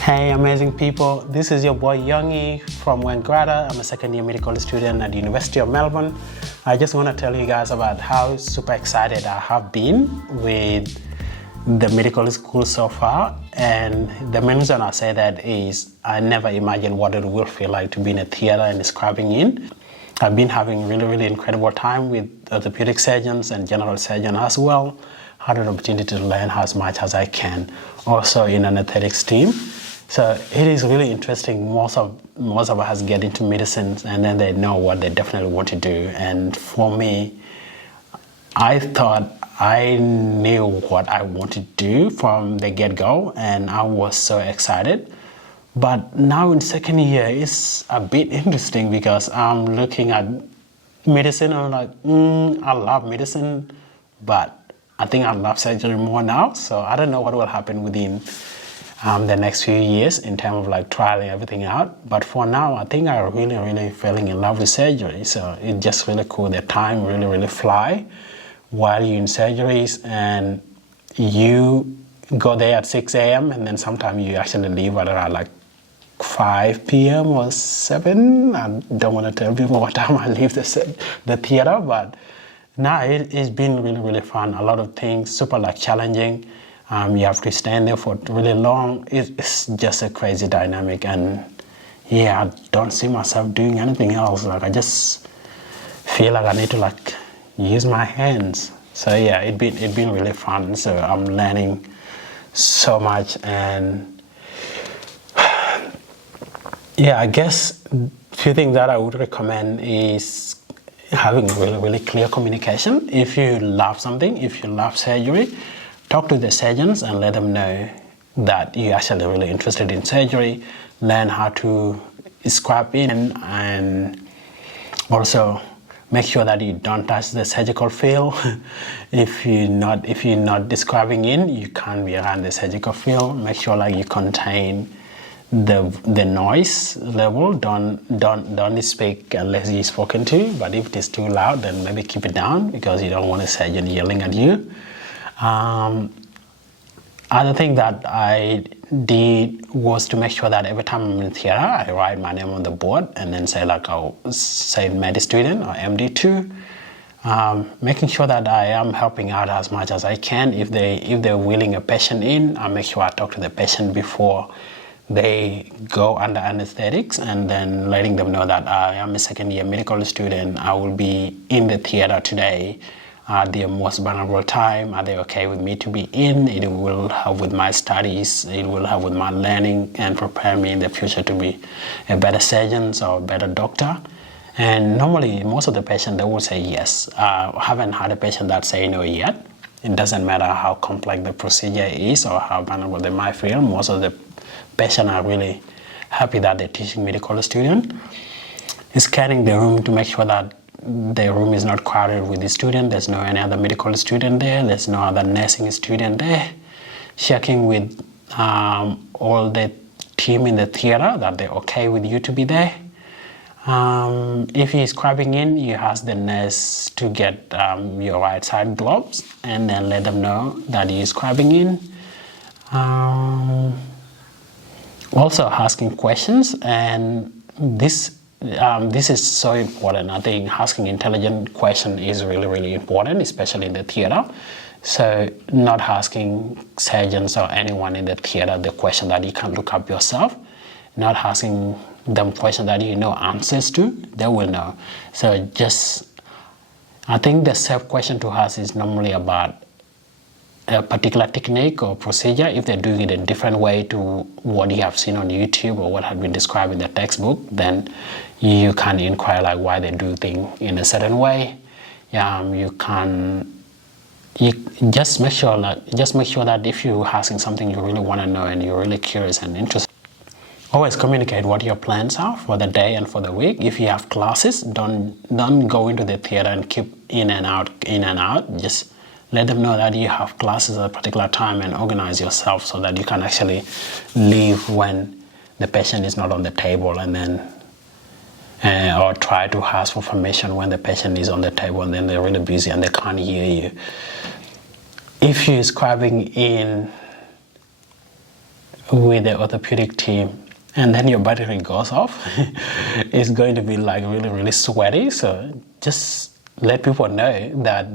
Hey, amazing people. This is your boy Youngie from Wangaratta. I'm a second year medical student at the University of Melbourne. I just want to tell you guys about how super excited I have been with the medical school so far. And the main reason I say that is I never imagined what it will feel like to be in a theater and describing in. I've been having really incredible time with orthopedic surgeons and general surgeons as well. Had an opportunity to learn as much as I can, also in an aesthetics team. So it is really interesting. Most of us get into medicine and then they know what they definitely want to do. And for me, I thought I knew what I want to do from the get-go, and I was so excited. But now in second year, it's a bit interesting because I'm looking at medicine and I'm like, I love medicine, but I think I love surgery more now. So I don't know what will happen within the next few years in terms of like trialing everything out. But for now, I think I'm really falling in love with surgery. So it's just really cool. The time really fly while you're in surgeries, and you go there at 6 a.m. and then sometimes you actually leave at around like 5 p.m. or 7. I don't want to tell people what time I leave the theater, but now it's been really fun. A lot of things, super like challenging. You have to stand there for really long. It's just a crazy dynamic, and yeah, I don't see myself doing anything else. Like I just feel like I need to like use my hands. So yeah, it's been really fun. So I'm learning so much, and yeah, I guess a few things that I would recommend is having really clear communication. If you love something, if you love surgery, talk to the surgeons and let them know that you're actually really interested in surgery. Learn how to scrap in, and also make sure that you don't touch the surgical field. If you're not describing in, you can't be around the surgical field. Make sure like you contain the noise level. Don't speak unless you're spoken to. But if it is too loud, then maybe keep it down because you don't want a surgeon yelling at you. Other thing that I did was to make sure that every time I'm in theater, I write my name on the board and then say like I'll say med student or MD2. Making sure that I am helping out as much as I can. If they're wheeling a patient in, I make sure I talk to the patient before they go under anesthetics, and then letting them know that I am a second year medical student. I will be in the theater today at their most vulnerable time. Are they okay with me to be in? It will help with my studies. It will help with my learning and prepare me in the future to be a better surgeon or a better doctor. And normally, most of the patients, they will say yes. I haven't had a patient that say no yet. It doesn't matter how complex the procedure is or how vulnerable they might feel. Most of the patients are really happy that they're teaching medical student. Scanning the room to make sure that the room is not crowded with the student. There's no any other medical student there. There's no other nursing student there. Checking with all the team in the theater that they're okay with you to be there. If he's scrubbing in, you ask the nurse to get your right side gloves and then let them know that he's scrubbing in. Also asking questions, and this is so important. I think asking intelligent questions is really important, especially in the theater. So not asking surgeons or anyone in the theater the question that you can look up yourself. Not asking them questions that you know answers to. They will know. So I think the safe question to ask is normally about a particular technique or procedure. If they're doing it a different way to what you have seen on YouTube or what had been described in the textbook, then you can inquire like why they do things in a certain way. You just make sure that if you're asking something you really want to know and you're really curious and interested, always communicate what your plans are for the day and for the week. If you have classes, don't go into the theater and keep in and out. Just let them know that you have classes at a particular time and organize yourself so that you can actually leave when the patient is not on the table, and then or try to ask for information when the patient is on the table and then they're really busy and they can't hear you. If you're scribing in with the orthopedic team and then your battery goes off, it's going to be like really sweaty. So just let people know that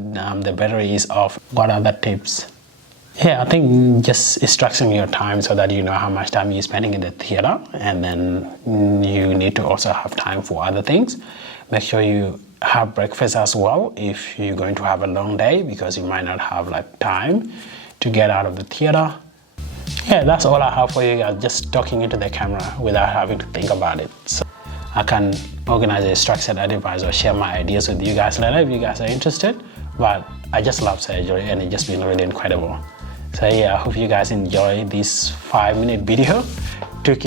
the battery is off. What other tips? Yeah, I think just structuring your time so that you know how much time you're spending in the theater, and then you need to also have time for other things. Make sure you have breakfast as well if you're going to have a long day, because you might not have like time to get out of the theater. Yeah, that's all I have for you guys, just talking into the camera without having to think about it. So I can organize a structured advice or share my ideas with you guys later if you guys are interested. But I just love surgery and it's just been really incredible. So yeah, I hope you guys enjoy this 5-minute video. Took